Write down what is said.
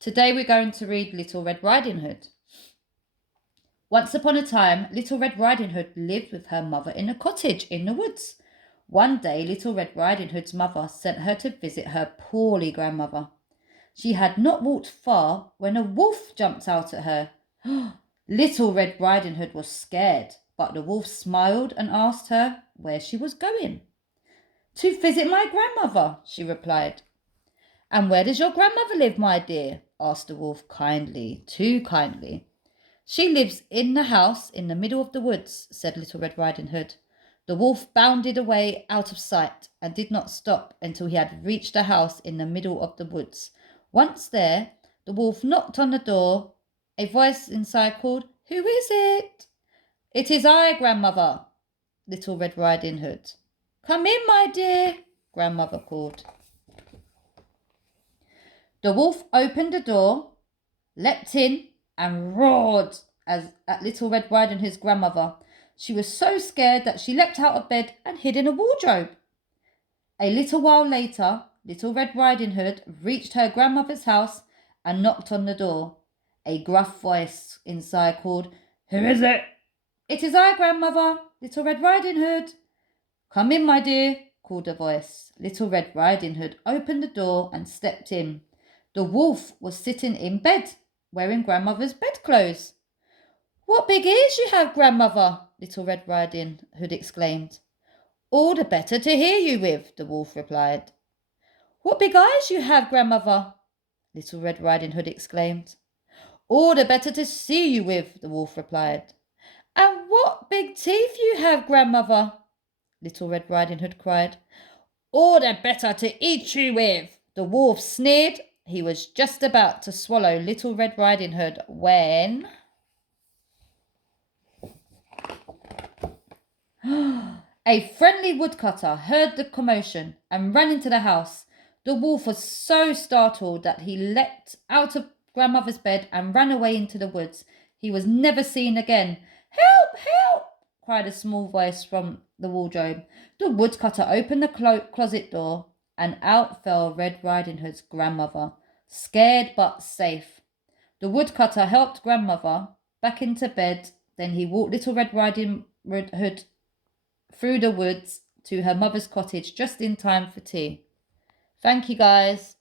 Today we're going to read Little Red Riding Hood. Once upon a time, Little Red Riding Hood lived with her mother in a cottage in the woods. One day, Little Red Riding Hood's mother sent her to visit her poorly grandmother. She had not walked far when a wolf jumped out at her. Little Red Riding Hood was scared, but the wolf smiled and asked her where she was going. To visit my grandmother, she replied. And where does your grandmother live, my dear? Asked the wolf kindly, too kindly. She lives in the house in the middle of the woods, said Little Red Riding Hood. The wolf bounded away out of sight and did not stop until he had reached the house in the middle of the woods. Once there, the wolf knocked on the door. A voice inside called, Who is it? It is I, grandmother, Little Red Riding Hood. Come in, my dear, grandmother called. The wolf opened the door, leapt in, and roared at Little Red Riding Hood's grandmother. She was so scared that she leapt out of bed and hid in a wardrobe. A little while later, Little Red Riding Hood reached her grandmother's house and knocked on the door. A gruff voice inside called, Who is it? It is I, grandmother, Little Red Riding Hood. Come in, my dear, called a voice. Little Red Riding Hood opened the door and stepped in. The wolf was sitting in bed, wearing grandmother's bedclothes. What big ears you have, grandmother, Little Red Riding Hood exclaimed. All the better to hear you with, the wolf replied. What big eyes you have, grandmother, Little Red Riding Hood exclaimed. All the better to see you with, the wolf replied. And what big teeth you have, grandmother, Little Red Riding Hood cried. All the better to eat you with, the wolf sneered. He was just about to swallow Little Red Riding Hood when... A friendly woodcutter heard the commotion and ran into the house. The wolf was so startled that he leapt out of grandmother's bed and ran away into the woods. He was never seen again. Help! Help! Cried a small voice from the wardrobe. The woodcutter opened the closet door, and out fell Red Riding Hood's grandmother, scared but safe. The woodcutter helped grandmother back into bed. Then he walked Little Red Riding Hood through the woods to her mother's cottage just in time for tea. Thank you, guys.